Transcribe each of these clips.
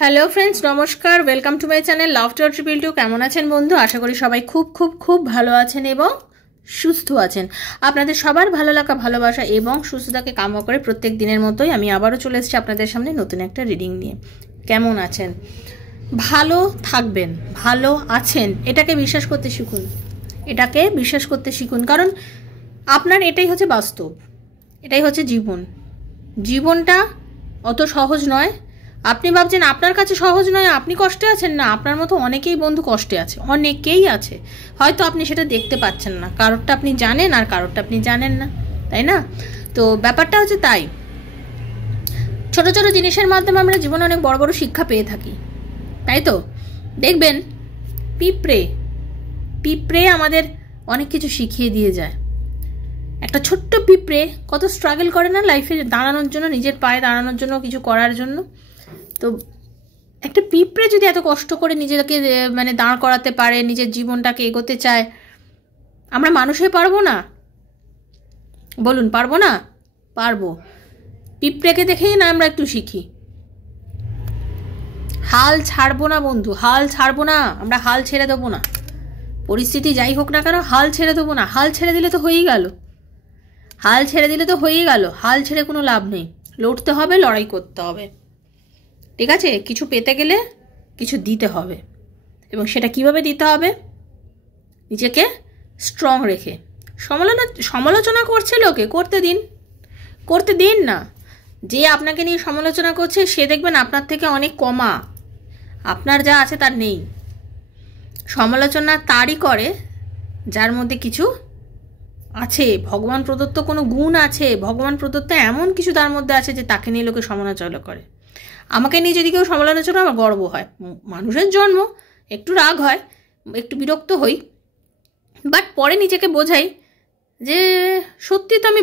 Hello friends, নমস্কার। Welcome to my channel love to triple two. কেমন আছেন বন্ধু? আশা করি সবাই খুব খুব খুব ভালো আছেন এবং সুস্থ আছেন। আপনাদের সবার ভালো লাগা, ভালোবাসা এবং সুস্থতাকে কামনা করে প্রত্যেক দিনের মতোই আমি আবারও চলে এসেছি আপনাদের সামনে নতুন একটা রিডিং নিয়ে। কেমন আছেন? ভালো থাকবেন, ভালো আছেন, এটাকে বিশ্বাস করতে শিখুন। এটাকে বিশ্বাস করতে শিখুন, কারণ আপনার এটাই হচ্ছে বাস্তব, এটাই হচ্ছে জীবন। জীবনটা অত সহজ নয়। আপনি ভাবছেন আপনার কাছে সহজ নয়, আপনি কষ্টে আছেন, না, আপনার মতো অনেকেই বন্ধু কষ্টে আছে, অনেকেই আছে। হয়তো আপনি সেটা দেখতে পাচ্ছেন না, কারোরটা আপনি জানেন আর কারোরটা আপনি জানেন না, তাই না? তো ব্যাপারটা হচ্ছে তাই। ছোট ছোট জিনিসের মাধ্যমে আমরা জীবনে অনেক বড় বড় শিক্ষা পেয়ে থাকি, তাই তো? দেখবেন পিঁপড়ে পিঁপড়ে আমাদের অনেক কিছু শিখিয়ে দিয়ে যায়। একটা ছোট্ট পিঁপড়ে কত স্ট্রাগল করে না লাইফে দাঁড়ানোর জন্য, নিজের পায়ে দাঁড়ানোর জন্য, কিছু করার জন্য। তো একটা পিঁপড়ে যদি এত কষ্ট করে নিজেকে দাঁড় করাতে পারে, নিজের জীবনটাকে এগোতে চায়, আমরা মানুষ হয়ে পারবো না? বলুন, পারবো না? পারবো। পিঁপড়েকে দেখেই না আমরা একটু শিখি। হাল ছাড়বো না বন্ধু, হাল ছাড়বো না, আমরা হাল ছেড়ে দেবো না। পরিস্থিতি যাই হোক না কেন, হাল ছেড়ে দেবো না। হাল ছেড়ে দিলে তো হয়েই গেল, হাল ছেড়ে দিলে তো হয়েই গেল। হাল ছেড়ে কোনো লাভ নেই, লড়তে হবে, লড়াই করতে হবে, ঠিক আছে? কিছু পেতে গেলে কিছু দিতে হবে, এবং সেটা কিভাবে দিতে হবে? নিজেকে স্ট্রং রেখে। সমালোচনা করছে লোকে, করতে দিন না। যে আপনাকে নিয়ে সমালোচনা করছে সে দেখবেন আপনার থেকে অনেক কমা, আপনার যা আছে তার নেই। সমালোচনা তারই করে যার মধ্যে কিছু আছে, ভগবান প্রদত্ত কোনো গুণ আছে, ভগবান প্রদত্ত এমন কিছু তার মধ্যে আছে যে তাকে নিয়ে লোকে সমালোচনা করে। আমাকে নিয়ে যদি কেউ সমালোচনা, আমার গর্ব হয়। মানুষের জন্ম, একটু রাগ হয়, একটু বিরক্ত হই, বাট পরে নিজেকে বোঝাই যে সত্যি তো আমি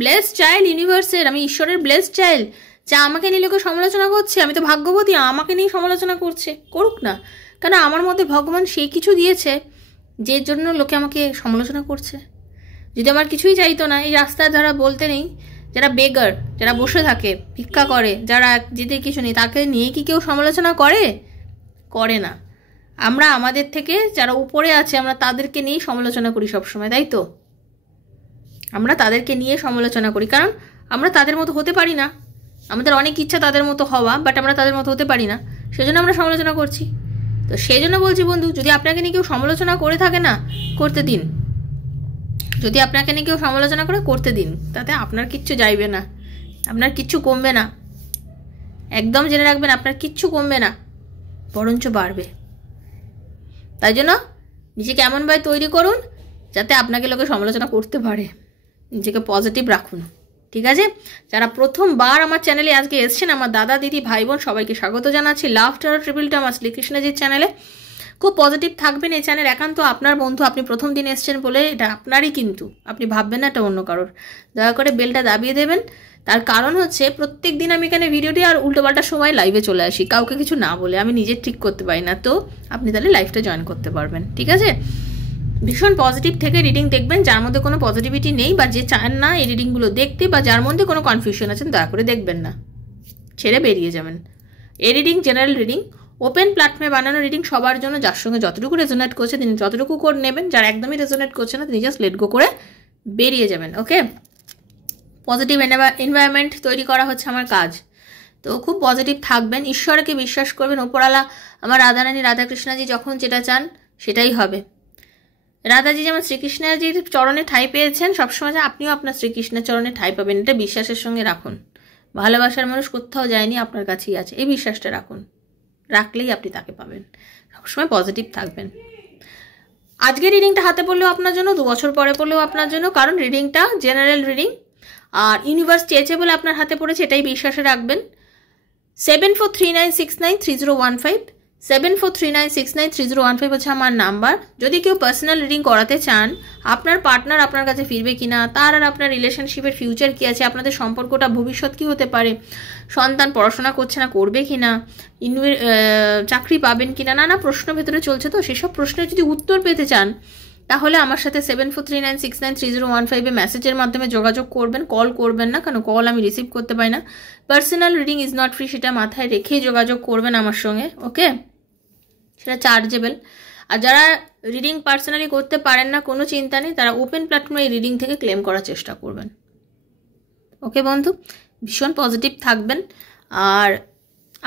ব্লেসড চাইল্ড ইউনিভার্সের, আমি ঈশ্বরের ব্লেসড চাইল্ড। যা আমাকে নিয়ে লোকে সমালোচনা করছে, আমি তো ভাগ্যবতী, আমাকে নিয়ে সমালোচনা করছে, করুক না। কেন, আমার মধ্যে ভগবান সেই কিছু দিয়েছে যে জন্য লোকে আমাকে সমালোচনা করছে। যদি আমার কিছুই চাইতো না, এই রাস্তায় যারা বলতে নেই, যারা বেগার, যারা বসে থাকে, ভিক্ষা করে, যারা যেতে কিছু নেই, তাকে নিয়ে কি কেউ সমালোচনা করে না। আমরা আমাদের থেকে যারা উপরে আছে, আমরা তাদেরকে নিয়েই সমালোচনা করি সবসময়, তাই তো? আমরা তাদেরকে নিয়ে সমালোচনা করি, কারণ আমরা তাদের মতো হতে পারি না। আমাদের অনেক ইচ্ছা তাদের মতো হওয়া, বাট আমরা তাদের মতো হতে পারি না, সেজন্য আমরা সমালোচনা করছি। তো সেই জন্য বলছি বন্ধু, যদি আপনাকে নিয়ে কেউ সমালোচনা করে থাকে না, করতে দিন। যদি আপনাকে নিয়ে কেউ সমালোচনা করে, করতে দিন। তাতে আপনার কিচ্ছু যাইবে না, আপনার কিচ্ছু কমবে না। একদম জেনে রাখবেন, আপনার কিচ্ছু কমবে না, বরঞ্চ বাড়বে। তাই জন্য নিজেকে এমনভাবে তৈরি করুন যাতে আপনাকে লোকে সমালোচনা করতে পারে। নিজেকে পজিটিভ রাখুন, ঠিক আছে? যারা প্রথমবার আমার চ্যানেলে আজকে এসছেন, আমার দাদা, দিদি, ভাই, বোন, সবাইকে স্বাগত জানাচ্ছি লাভ টু ট্রিপল টু, আমার শ্রীকৃষ্ণজির চ্যানেলে। খুব পজিটিভ থাকবেন। এই চ্যানেল একান্ত আপনার বন্ধু। আপনি প্রথম দিন এসছেন বলে এটা আপনারই, কিন্তু আপনি ভাববেন না এটা অন্য কারোর। দয়া করে বেলটা দাবিয়ে দেবেন। তার কারণ হচ্ছে, প্রত্যেক দিন আমি এখানে ভিডিওটি আর উল্টোপাল্টা সময় লাইভে চলে আসি, কাউকে কিছু না বলে। আমি নিজে ঠিক করতে পারি না, তো আপনি তাহলে লাইভটা জয়েন করতে পারবেন, ঠিক আছে? ভীষণ পজিটিভ থেকে রিডিং দেখবেন। যার মধ্যে কোনো পজিটিভিটি নেই, বা যে চান না এই রিডিংগুলো দেখতে, বা যার মধ্যে কোনো কনফিউশন আছেন, দয়া করে দেখবেন না, ছেড়ে বেরিয়ে যাবেন। এই রিডিং জেনারেল রিডিং, ওপেন প্ল্যাটফর্মে বানানো রিডিং, সবার জন্য। যার সঙ্গে যতটুকু রেজোনেট করছে তিনি ততটুকু করে নেবেন, যার একদমই রেজোনেট করছে না তিনি জাস্ট লেট গো করে বেরিয়ে যাবেন, ওকে? পজিটিভ এনভায়রনমেন্ট তৈরি করা হচ্ছে আমার কাজ। তো খুব পজিটিভ থাকবেন, ঈশ্বরকে বিশ্বাস করবেন। ওপরওয়ালা, আমার রাধারানী, রাধাকৃষ্ণজি যখন যেটা চান সেটাই হবে। রাধাজি যেমন শ্রীকৃষ্ণজির চরণে ঠাঁই পেয়েছেন, সবসময় আপনিও আপনার শ্রীকৃষ্ণের চরণে ঠাঁই পাবেন। এটা বিশ্বাসের সঙ্গে রাখুন। ভালোবাসার মানুষ কোথাও যায়নি, আপনার কাছেই আছে, এই বিশ্বাসটা রাখুন। রাখলেই আপনি তাকে পাবেন। সবসময় পজিটিভ থাকবেন। আজকে রিডিংটা হাতে পড়লেও আপনার জন্য, 2 বছর পরে পড়লেও আপনার জন্য, কারণ রিডিংটা জেনারেল রিডিং, আর ইউনিভার্স চেয়েছে বলে আপনার হাতে পড়েছে, এটাই বিশ্বাসে রাখবেন। 7439693015, 7439693015 হচ্ছে আমার নাম্বার। যদি কেউ পার্সোনাল রিডিং করাতে চান, আপনার পার্টনার আপনার কাছে ফিরবে কিনা, তার আর আপনার রিলেশনশিপের ফিউচার কী আছে, আপনাদের সম্পর্কটা ভবিষ্যৎ কী হতে পারে, সন্তান পড়াশোনা করছে না, করবে কিনা, চাকরি পাবেন কিনা, নানা প্রশ্ন ভেতরে চলছে। তো সেসব প্রশ্নের যদি উত্তর পেতে চান, তাহলে আমার সাথে 7439693015 মেসেজের মাধ্যমে যোগাযোগ করবেন, কল করবেন না, কারণ কল আমি রিসিভ করতে পারি না। Personal reading is not free, সেটা মাথায় রেখেই যোগাযোগ করবেন আমার সঙ্গে, ওকে? সেটা চার্জেবল। আর যারা রিডিং পার্সোনালি করতে পারেন না, কোনো চিন্তা নেই, তারা ওপেন প্ল্যাটফর্মে এই রিডিং থেকে ক্লেম করার চেষ্টা করবেন, ওকে বন্ধু? ভীষণ পজিটিভ থাকবেন। আর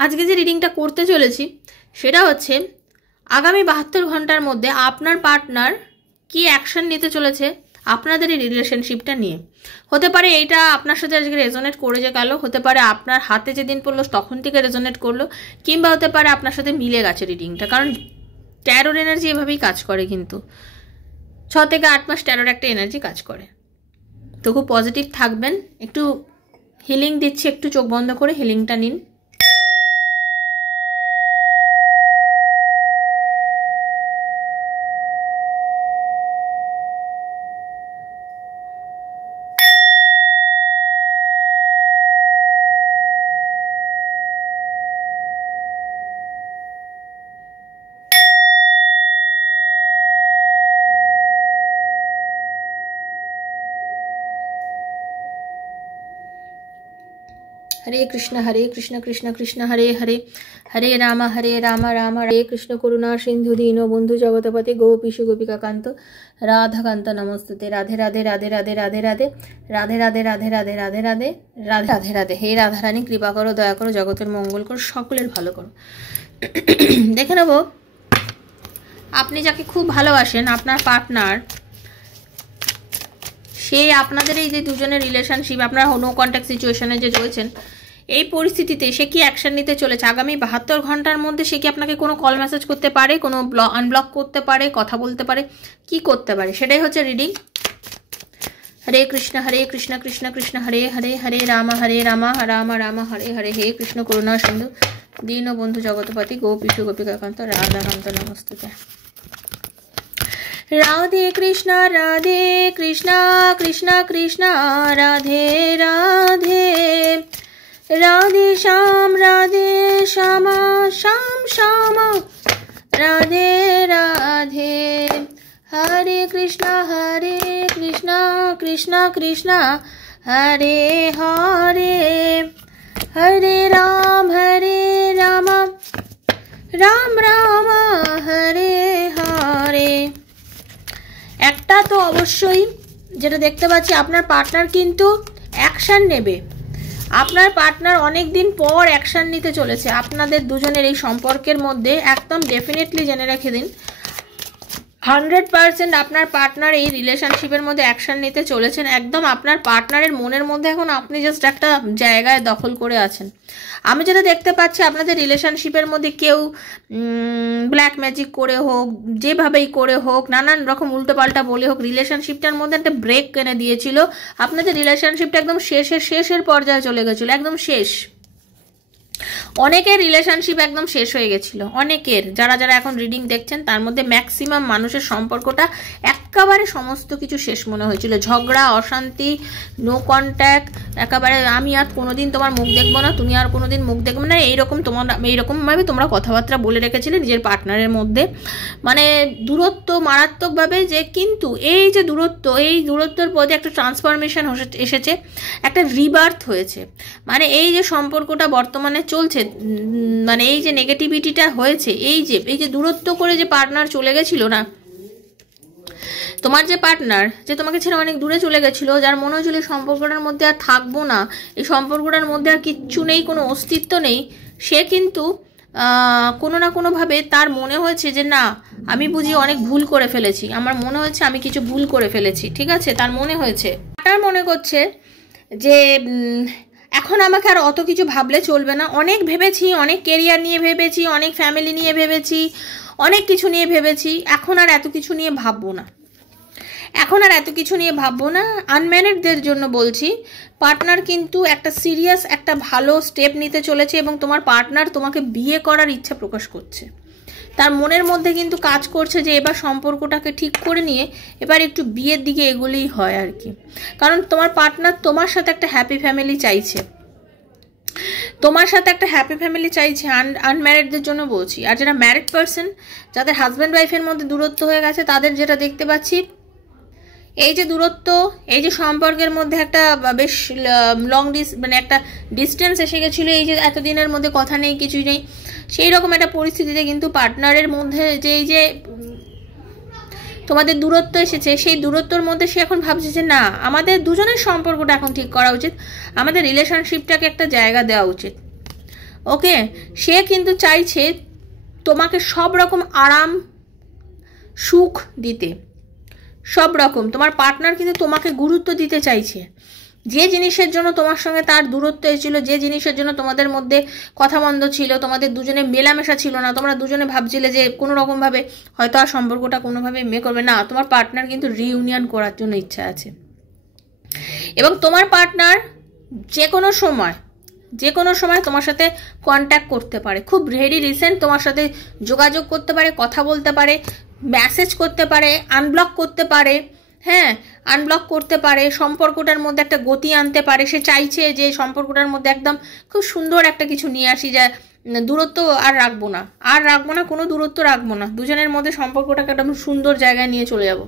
আজকে যে রিডিংটা করতে চলেছি সেটা হচ্ছে আগামী 72 ঘন্টার মধ্যে আপনার পার্টনার কি অ্যাকশন নিতে চলেছে আপনাদের এই রিলেশনশিপটা নিয়ে। হতে পারে এইটা আপনার সাথে আজকে রেজোনেট করে যে গেল, হতে পারে আপনার হাতে যেদিন পড়লো তখন থেকে রেজোনেট করলো, কিংবা হতে পারে আপনার সাথে মিলে গেছে রিডিংটা। কারণ ট্যারোর এনার্জি এভাবেই কাজ করে, কিন্তু 6 থেকে 8 মাস ট্যারোর একটা এনার্জি কাজ করে। তো খুব পজিটিভ থাকবেন। একটু হিলিং দিচ্ছি, একটু চোখ বন্ধ করে হিলিংটা নিন। हरे कृष्ण कृष्ण कृष्ण हरे हरे, हरे राम राम हरे कृष्ण करुणा सिंधु दीन बंधु जगतपति गोपीशु गोपिका कांत राधा कांत नमस्ते। राधे राधे राधे राधे राधे राधे राधे राधे राधे राधे राधे राधे राधे राधे राधे। हे राधा रानी कृपा करो, दया करो, जगतेर मंगल करो, सकलेर भालो करो। देखे नेब আপনি যাকে খুব ভালোবাসেন, আপনার পার্টনার, সে আপনাদের এই যে দুজনের রিলেশনশিপ, আপনারা নো কন্ট্যাক্ট সিচুয়েশনে যে রয়েছেন, এই পরিস্থিতিতে সে কি অ্যাকশন নিতে চলেছে আগামী 72 ঘন্টার মধ্যে? সে কি আপনাকে কোনো কল মেসেজ করতে পারে, কোনো আনব্লক করতে পারে, কথা বলতে পারে, কি করতে পারে, সেটাই হচ্ছে রিডিং। हरे कृष्ण कृष्ण कृष्ण हरे हरे, हरे राम राम राम हरे हरे। हे कृष्ण करुणा सिंधु दीन बंधु जगतपति गोपीशु गोपिका कांत राधा कांत नमस्ते। राधे कृष्ण कृष्ण कृष्ण राधे राधे, राधे श्याम श्याम श्याम राधे राधे। हरे कृष्ण कृष्ण कृष्ण हरे हरे, हरे राम राम राम हरे हरे। একটা তো অবশ্যই যেটা দেখতে পাচ্ছি, আপনার পার্টনার কিন্তু অ্যাকশন নেবে। আপনার পার্টনার অনেক দিন পর অ্যাকশন নিতে চলেছে আপনাদের দুজনের এই সম্পর্কের মধ্যে। একদম ডেফিনেটলি জেনে রেখে দিন, 100% আপনার পার্টনার এই রিলেশনশিপের মধ্যে অ্যাকশন নিতে চলেছেন। একদম আপনার পার্টনারের মনের মধ্যে এখন আপনি জাস্ট একটা জায়গায় দখল করে আছেন। আমি যেটা দেখতে পাচ্ছি, আপনাদের রিলেশনশিপের মধ্যে কেউ ব্ল্যাক ম্যাজিক করে হোক, যেভাবেই করে হোক, নানান রকম উল্টোপাল্টা বলে হোক, রিলেশনশিপটার মধ্যে একটা ব্রেক এনে দিয়েছিল। আপনাদের রিলেশনশিপটা একদম শেষের পর্যায়ে চলে গেছিলো, একদম শেষ। অনেকের রিলেশনশিপ একদম শেষ হয়ে গেছিল, অনেকের। যারা যারা এখন রিডিং দেখছেন তার মধ্যে ম্যাক্সিমাম মানুষের সম্পর্কটা একেবারে সমস্ত কিছু শেষ মনে হয়েছিল। ঝগড়া, অশান্তি, নো কন্ট্যাক্ট, একেবারে আমি আর কোনোদিন তোমার মুখ দেখবো না, তুমি আর কোনোদিন মুখ দেখবো না, এইরকমভাবে তোমরা কথাবার্তা বলে রেখেছিলে নিজের পার্টনারের মধ্যে। মানে দূরত্ব মারাত্মকভাবে, যে কিন্তু এই যে দূরত্বের পদে একটা ট্রান্সফরমেশন এসেছে, একটা রিবার্থ হয়েছে। মানে এই যে সম্পর্কটা বর্তমানে চলছে, মানে এই যে নেগেটিভিটিটা হয়েছে, এই যে দূরত্ব করে যে পার্টনার চলে গেছিল না, তোমার যে পার্টনার যে তোমাকে ছেড়ে অনেক দূরে চলে গেছিল, যার মনে হয়েছিল এই সম্পর্কটার মধ্যে আর থাকবো না, এই সম্পর্কটার মধ্যে আর কিচ্ছু নেই, কোনো অস্তিত্ব নেই, সে কিন্তু কোনো না কোনোভাবে তার মনে হয়েছে যে না, আমি বুঝি অনেক ভুল করে ফেলেছি, আমার মনে হচ্ছে আমি কিছু ভুল করে ফেলেছি, ঠিক আছে? তার মনে হয়েছে, তার মনে করছে যে এখন আমাকে আর অত কিছু ভাবলে চলবে না। অনেক ভেবেছি, অনেক কেরিয়ার নিয়ে ভেবেছি, অনেক ফ্যামিলি নিয়ে ভেবেছি, অনেক কিছু নিয়ে ভেবেছি, এখন আর এত কিছু নিয়ে ভাববো না, এখন আর এত কিছু নিয়ে ভাববো না। আনম্যারিডদের জন্য বলছি, পার্টনার কিন্তু একটা সিরিয়াস, একটা ভালো স্টেপ নিতে চলেছে এবং তোমার পার্টনার তোমাকে বিয়ে করার ইচ্ছা প্রকাশ করছে। তার মনের মধ্যে কিন্তু কাজ করছে যে এবার সম্পর্কটাকে ঠিক করে নিয়ে এবার একটু বিয়ের দিকে এগোলেই হয় আর কি। কারণ তোমার পার্টনার তোমার সাথে একটা হ্যাপি ফ্যামিলি চাইছে। তোমার সাথে একটা হ্যাপি ফ্যামিলি চাইছে, আনম্যারিডদের জন্য বলছি। আর যারা ম্যারিড পার্সন, যাদের হাজব্যান্ড ওয়াইফের মধ্যে দূরত্ব হয়ে গেছে, তাদের যেটা দেখতে পাচ্ছি, এই যে দূরত্ব, এই যে সম্পর্কের মধ্যে একটা বেশ লং মানে একটা ডিস্টেন্স এসে গেছিলো, এই যে এতদিনের মধ্যে কথা নেই, কিছুই নেই, সেই রকম একটা পরিস্থিতিতে কিন্তু পার্টনারের মধ্যে যে এই যে তোমাদের দূরত্ব এসেছে, সেই দূরত্বর মধ্যে সে এখন ভাবছে যে না, আমাদের দুজনের সম্পর্কটা এখন ঠিক করা উচিত, আমাদের রিলেশনশিপটাকে একটা জায়গা দেওয়া উচিত। ওকে, সে কিন্তু চাইছে তোমাকে সব রকম আরাম সুখ দিতে, সব রকম। তোমার পার্টনার কিন্তু তোমাকে গুরুত্ব দিতে চাইছে। যে জিনিসের জন্য তোমার সঙ্গে তার দূরত্ব এসেছিল, যে জিনিসের জন্য তোমাদের মধ্যে কথা বন্ধ ছিল, তোমাদের দুজনে মেলামেশা ছিল না, তোমরা দুজনে ভাবছিলে যে কোনো রকমভাবে হয়তো আর সম্পর্কটা কোনোভাবে করবে না, তোমার পার্টনার কিন্তু রিইউনিয়ন করার জন্য ইচ্ছা আছে। এবং তোমার পার্টনার যে কোনো সময় তোমার সাথে কন্ট্যাক্ট করতে পারে, খুব ভেরি রিসেন্ট তোমার সাথে যোগাযোগ করতে পারে, কথা বলতে পারে, মেসেজ করতে পারে, আনব্লক করতে পারে, হ্যাঁ আনব্লক করতে পারে, সম্পর্কটার মধ্যে একটা গতি আনতে পারে। সে চাইছে যে সম্পর্কটার মধ্যে একদম খুব সুন্দর একটা কিছু নিয়ে আসি, যে দূরত্ব আর রাখবো না, কোনো দূরত্ব রাখবো না, দুজনের মধ্যে সম্পর্কটাকে একদম সুন্দর জায়গায় নিয়ে চলে যাব,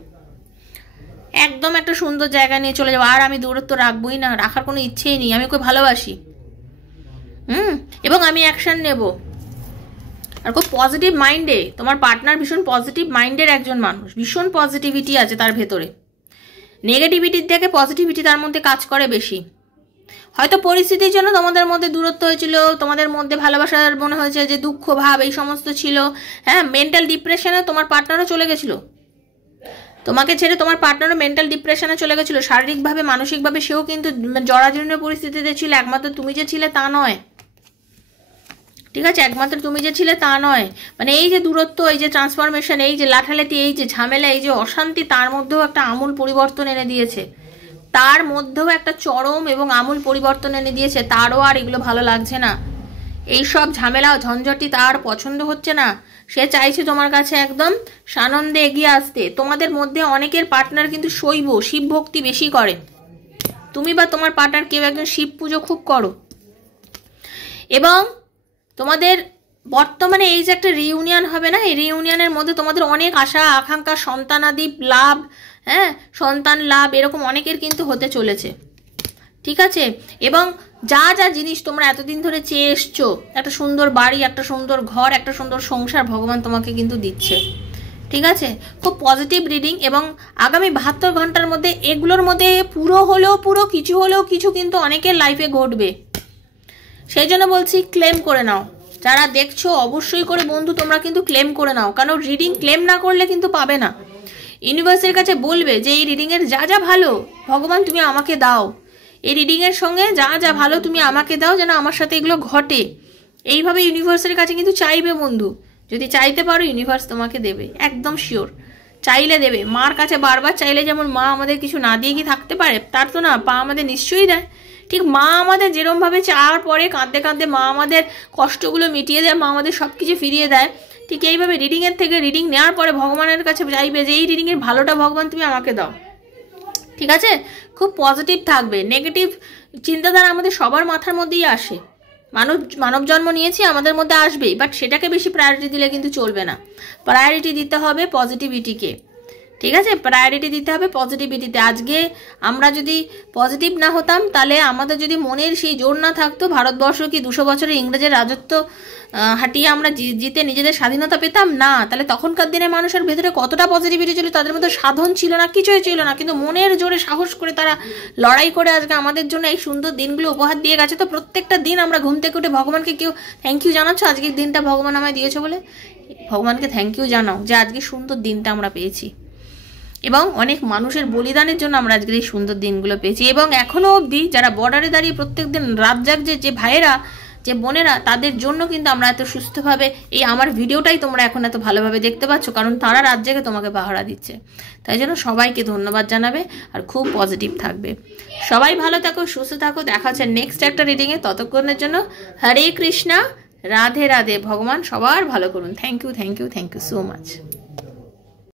একদম একটা সুন্দর জায়গায় নিয়ে চলে যাবো, আর আমি দূরত্ব রাখবোই না, রাখার কোনো ইচ্ছেই নেই, আমি ওকে ভালোবাসি, এবং আমি অ্যাকশন নেব। আর খুব পজিটিভ মাইন্ডে, তোমার পার্টনার ভীষণ পজিটিভ মাইন্ডের একজন মানুষ, ভীষণ পজিটিভিটি আছে তার ভেতরে, নেগেটিভিটির থেকে পজিটিভিটি তার মধ্যে কাজ করে বেশি। হয়তো পরিস্থিতির জন্য তোমাদের মধ্যে দূরত্ব হয়েছিল, তোমাদের মধ্যে ভালোবাসার মনে হয়েছে যে দুঃখ ভাব এই সমস্ত ছিল, হ্যাঁ মেন্টাল ডিপ্রেশনে তোমার পার্টনারও চলে গেছিলো, তোমাকে ছেড়ে তোমার পার্টনারও মেন্টাল ডিপ্রেশনে চলে গেছিলো, শারীরিকভাবে মানসিকভাবে সেও কিন্তু জরাজীর্ণ পরিস্থিতিতে ছিল, একমাত্র তুমি যে ছিলে তা নয়, ঠিক আছে, একমাত্র তুমি যে ছিলে তা নয়, মানে এই যে দূরত্ব, এই যে ট্রান্সফরমেশন, এই যে লাঠালাঠি, এই যে ঝামেলা, এই যে অশান্তি, তার মধ্যেও একটা আমূল পরিবর্তন এনে দিয়েছে, তার মধ্যেও একটা চরম এবং আমূল পরিবর্তন এনে দিয়েছে। তারও আর এগুলো ভালো লাগছে না, এই সব ঝামেলা ঝঞ্ঝাটি তার পছন্দ হচ্ছে না, সে চাইছে তোমার কাছে একদম সানন্দে এগিয়ে আসতে। তোমাদের মধ্যে অনেকের পার্টনার কিন্তু শৈব শিব ভক্তি বেশি করে, তুমি বা তোমার পার্টনার কেউ একজন শিব পুজো খুব করো, এবং তোমাদের বর্তমানে এই যে একটা রিইউনিয়ন হবে না, এই রিইউনিয়নের মধ্যে তোমাদের অনেক আশা আকাঙ্ক্ষা, সন্তানাদি লাভ, হ্যাঁ সন্তান লাভ, এরকম অনেকের কিন্তু হতে চলেছে, ঠিক আছে। এবং যা যা জিনিস তোমরা এতদিন ধরে চেয়ে এসছো, একটা সুন্দর বাড়ি, একটা সুন্দর ঘর, একটা সুন্দর সংসার, ভগবান তোমাকে কিন্তু দিচ্ছে, ঠিক আছে। খুব পজিটিভ রিডিং, এবং আগামী 72 ঘন্টার মধ্যে এগুলোর মধ্যে পুরো কিছু কিন্তু অনেকের লাইফে ঘটবে। সেই জন্য বলছি ক্লেম করে নাও, যারা দেখছো অবশ্যই করে বন্ধু তোমরা কিন্তু ক্লেম করে নাও, কারণ রিডিং ক্লেম না করলে কিন্তু পাবে না। ইউনিভার্সের কাছে বলবে যে এই রিডিংয়ের যা যা ভালো ভগবান তুমি আমাকে দাও, এই রিডিংয়ের সঙ্গে যা যা ভালো তুমি আমাকে দাও, যেন আমার সাথে এগুলো ঘটে। এইভাবে ইউনিভার্সের কাছে কিন্তু চাইবে বন্ধু, যদি চাইতে পারো ইউনিভার্স তোমাকে দেবে, একদম শিওর, চাইলে দেবে। মার কাছে বারবার চাইলে যেমন মা আমাদের কিছু না দিয়ে কি থাকতে পারে, তার তো না, পা আমাদের নিশ্চয়ই দেয়। ঠিক মা আমাদের যেরমভাবে চাওয়ার পরে কাঁদতে কাঁদতে মা আমাদের কষ্টগুলো মিটিয়ে দেয়, মা আমাদের সব কিছু ফিরিয়ে দেয়, ঠিক এইভাবে রিডিংয়ের থেকে রিডিং নেওয়ার পরে ভগবানের কাছে চাইবে যে এই রিডিংয়ের ভালোটা ভগবান তুমি আমাকে দাও, ঠিক আছে। খুব পজিটিভ থাকবে, নেগেটিভ চিন্তাধারা আমাদের সবার মাথার মধ্যেই আসে, মানব জন্ম নিয়েছি, আমাদের মধ্যে আসবেই, বাট সেটাকে বেশি প্রায়োরিটি দিলে কিন্তু চলবে না, প্রায়োরিটি দিতে হবে পজিটিভিটিকে, ঠিক আছে, প্রায়োরিটি দিতে হবে পজিটিভিটিতে। আজকে আমরা যদি পজিটিভ না হতাম, তাহলে আমাদের যদি মনের সেই জোর না থাকতো, ভারতবর্ষ কি 200 বছরের ইংরেজের রাজত্ব হাঁটিয়ে আমরা জিতে নিজেদের স্বাধীনতা পেতাম না, তাহলে তখনকার দিনে মানুষের ভেতরে কতটা পজিটিভিটি ছিল, তাদের মধ্যে সাধন ছিল না, কিছুই ছিল না, কিন্তু মনের জোরে সাহস করে তারা লড়াই করে আজকে আমাদের জন্য এই সুন্দর দিনগুলো উপহার দিয়ে গেছে। তো প্রত্যেকটা দিন আমরা ঘুম থেকে উঠে ভগবানকে কেউ থ্যাংক ইউ জানাচ্ছ, আজকের দিনটা ভগবান আমায় দিয়েছে বলে ভগবানকে থ্যাংক ইউ জানাও যে আজকে সুন্দর দিনটা আমরা পেয়েছি, এবং অনেক মানুষের বলিদানের জন্য আমরা আজকের এই সুন্দর দিনগুলো পেয়েছি। এবং এখনও অবধি যারা বর্ডারে দাঁড়িয়ে প্রত্যেক দিন রাত জাগছে, যে ভাইয়েরা, যে বোনেরা, তাদের জন্য কিন্তু আমরা এত সুস্থভাবে এই আমার ভিডিওটাই তোমরা এখন এত ভালোভাবে দেখতে পাচ্ছ, কারণ তারা রাত জেগে তোমাকে পাহারা দিচ্ছে। তাই জন্য সবাইকে ধন্যবাদ জানাবে, আর খুব পজিটিভ থাকবে। সবাই ভালো থাকো, সুস্থ থাকো, দেখা হচ্ছে নেক্সট একটা রিডিংয়ে। ততক্ষণের জন্য হরে কৃষ্ণা, রাধে রাধে, ভগবান সবার ভালো করুন। Thank you so much.